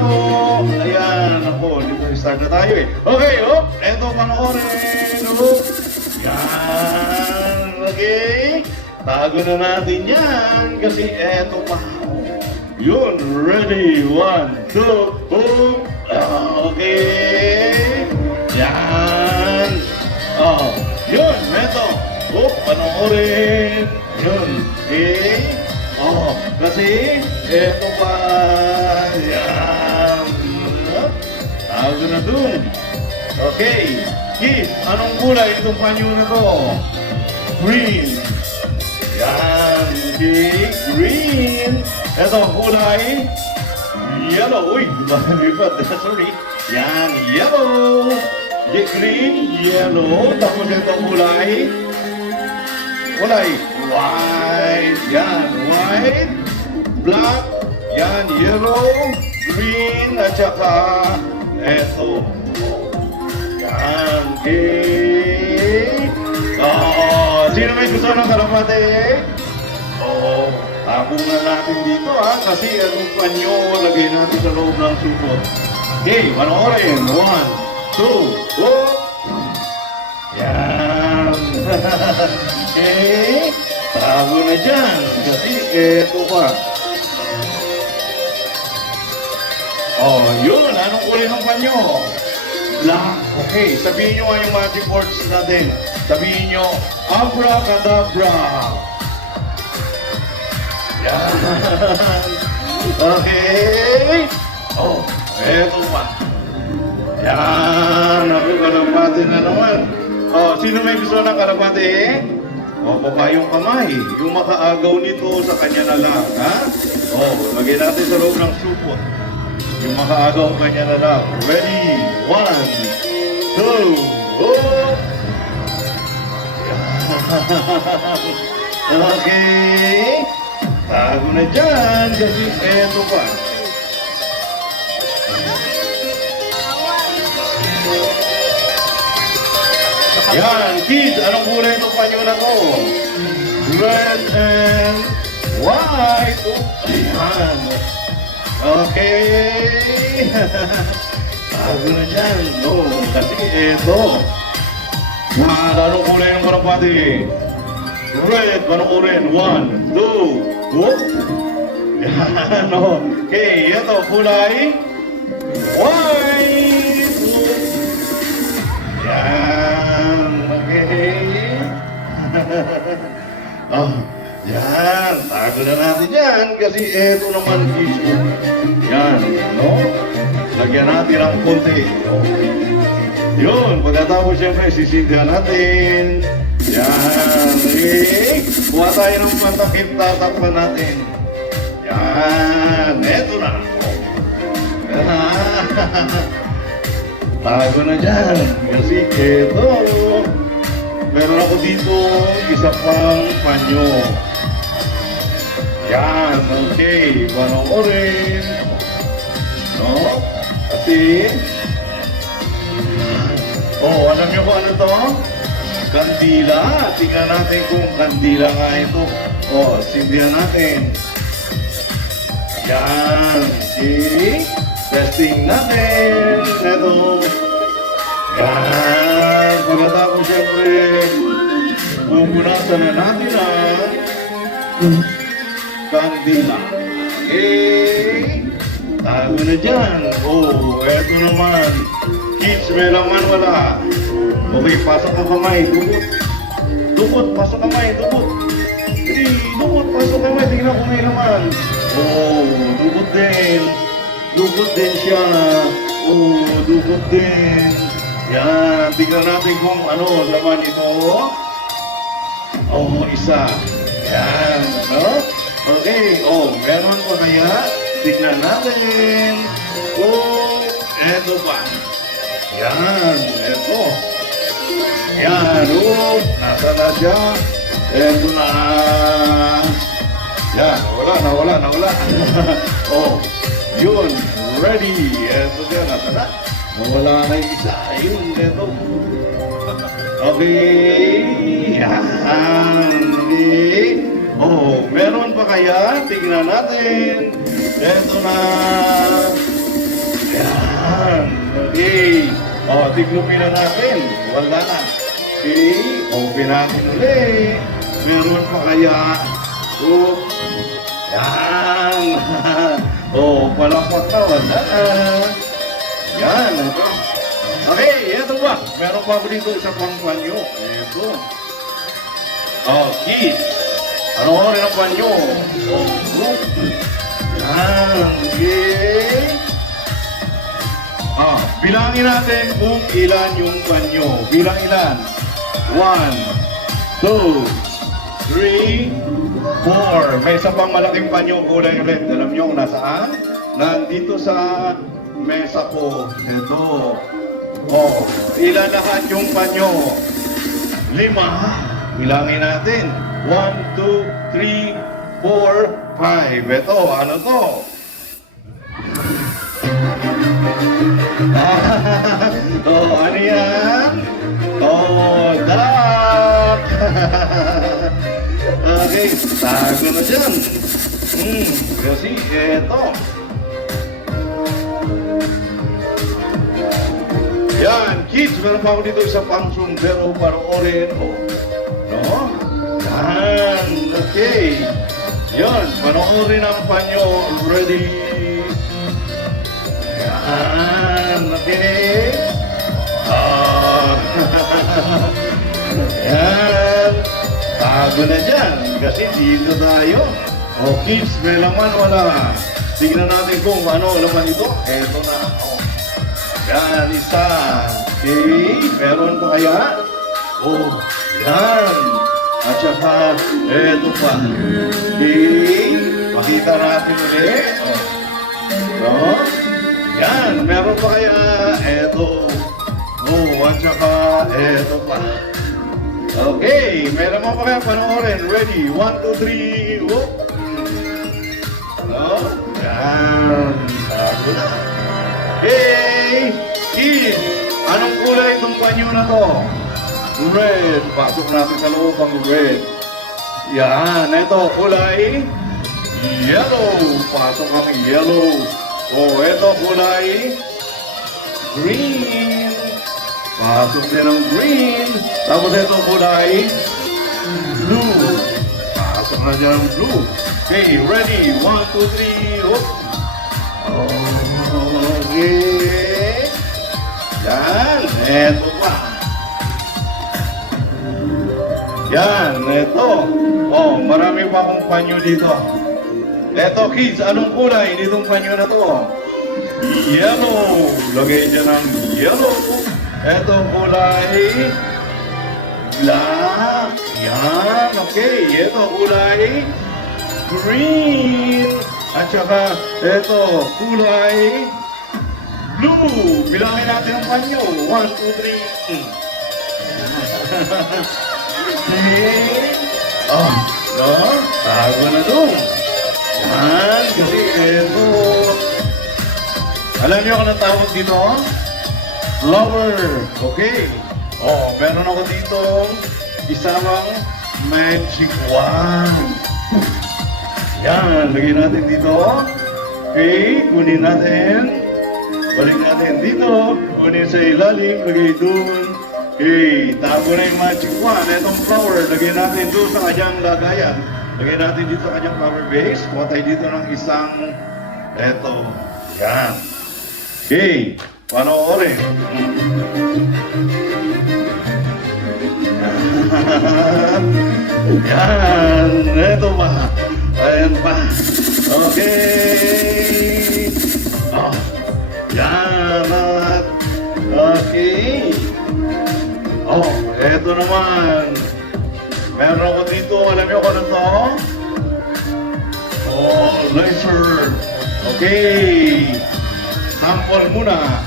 po. Ayan, ako, dito start na tayo eh. Okay, oh, eto panoorin. Oh. Yan, okay. Tago na natin yan kasi eto pa. Yun, ready, 1, 2, boom. Okay. Yan. Oh, yun, eto. Oh, panoorin. Yun, okay. Oh, kasi eto pa. Yan. Tago na dun. Okay. Keith, anong kulay itong panyo na to? Green. Yan. Okay. Green. Ito kulay. Yellow. Uy, lipat. Sorry. Yan. Yellow. Green. Yellow. Tapos ito kulay. Kulay. White. Yan. White. Black. Yan. Yellow. Green. At saka ito. Yan. Okay. Sino may gusto ng kalapate? Tapong na natin dito kasi anong panyo lagay natin sa loob ng supot. Okay, panoorin. 1, 2, go! Yan. Okay. Tago na dyan. Kasi eto pa. Yun. Anong kulay ng panyo? Black. Okay. Sabihin nyo yung magic words natin. Sabihin nyo, abracadabra. Yan. Okay. Eto pa. Yan. Ako, kalapate na naman. Sino may gusto ng kalapate? Baba yung kamay. Yung makaagaw nito sa kanya na lang, ha? Lagay natin sa loob ng supot. Yung makaagaw kanya na lang. Ready? 1, 2, go! Okay. Tago na dyan kasi eto pa. Yan, kids, anong kulay itong panyo na ko? Red and white. Ayan. Okay. Tago na dyan. Kasi eto. Anong kulay ng kalapati? Red, panoorin. 1, 2, go! Yan, okay, ito, kulay white! Yan, okay. Yan, tago na natin yan kasi ito naman issue. Yan, lagyan natin ang konti. Yun, pagkatapos siyempre, sisindihan natin. Yan, okay. Kuha tayo ng matakip, tatakpan natin. Yan, eto na. Tago na dyan. Kasi eto. Meron ako dito, isa pang panyo. Yan, okay. Panoorin. Kasi, alam niyo kung ano to? Kandila. Tingnan natin kung kandila nga ito. Sindihan natin. Yan. Okay. Testing natin. Ito. Yan. Pagkatapos siyempre, pupunasan na natin ang kandila. Okay. Tago na dyan. Eto naman. Kids, may laman wala. Okay, pasok ang kamay. Dukot. Dukot, pasok kamay. Dukot. Dukot, pasok kamay. Tingnan ko may laman. Dukot din. Dukot din siya. Dukot din. Yan, tingnan natin kung ano laman ito. Isa. Yan, Okay, meron pa kaya? Tingnan natin. Eto pa. Yan, eto. Yan, nasa na siya. Eto na. Yan, nawala. Yun, ready. Eto siya, nasa na. Nawala na yung isa. Yun, eto. Okay. Yan, okay. Meron pa kaya? Tingnan natin. Eto na. Yan. Okay. O, tiglupin na natin. Wala na. Okay. Open natin ulit. Meron pa kaya? Oh. Yan. O, palakpak na. Wala na. Yan. Ito. Okay. Ito ba? Meron pa ako dito isa pang panyo. Ito. Oh, kids. Ano rin ang panyo? Oh. Yan. Okay. Bilangin natin kung ilan yung panyo. Bilang ilan? 1, 2, 3, 4. May isa pang malaking panyo kulay red. Alam nyo kung nasaan? Nandito sa mesa ko. Ito. Oh, ilan lahat yung panyo? 5. Bilangin natin. 1, 2, 3, 4, 5. Ito, ano to? Oh, ano yan? Oh, duck! Okay, tago na dyan. Kasi eto. Yan, kids, meron pa ako dito isa pang sombrero panoorin. Oh, no? Yan, okay. Yan, panoorin ang panyo. Ready? Yan, okay. Yan. Tago na dyan. Kasi dito tayo. O, kids, may laman wala. Tignan natin kung ano laman ito. Eto na. O. Yan, isa. Okay, meron pa kaya? Oh, yan. At saka, eto pa. Okay, makita natin ulit. O. No? Yan, meron pa kaya? Eto. Oh, at saka, eto pa. Okay, meron pa kaya panoorin. Ready? 1, 2, 3, whoop. No? Yan. Tago na. Okay, kids, anong kulay itong panyo na to? Red. Pasok natin sa loob ang red. Yan, ito, kulay yellow. Pasok ang yellow. Oh, ito kulay green. Pasok din ang green. Tapos ito kulay blue. Pasok na dyan ang blue. Okay, ready? 1, 2, 3, hoop. Okay. Yan, eto pa. Yan, eto. Oh, marami pa akong panyo dito. Eto kids, anong kulay ditong panyo na to? Yellow. Lagay dyan ang yellow. Eto kulay black. Yan, okay. Eto kulay green. At saka eto kulay blue. Bilangin natin ang panyo. 1, 2, 3. Oh, no? Tago na doon. Yan, kasi ito. Alam niyo kung anong tawag dito? Flower. Okay. Oh, meron ako dito isang magic wand. Yan, lagyan natin dito. Okay, kunin natin. Balik natin dito. Kunin sa ilalim, lagay doon. Okay, tago na yung magic wand. Itong flower, lagyan natin doon sa kanyang lagayan. Lagyan natin dito sa kanyang flower base. Kuha tayo dito ng isang eto. Yan. Okay, panoorin. Yan, eto pa. Ayan pa. Okay. Oh, yan. Okay. Oh, eto naman. Meron ako dito, alam niyo kung ano to? Oh, laser. Okay. Sample muna.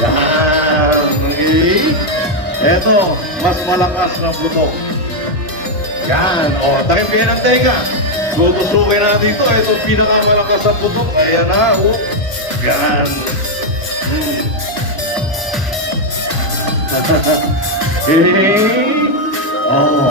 Yan. Okay. Eto, mas malakas na puto. Yan. O, takip kayo ng teka. Tutusukin natin ito. Ito pinakamalakas na puto. Ayan na. O. Yan. Okay. Oh.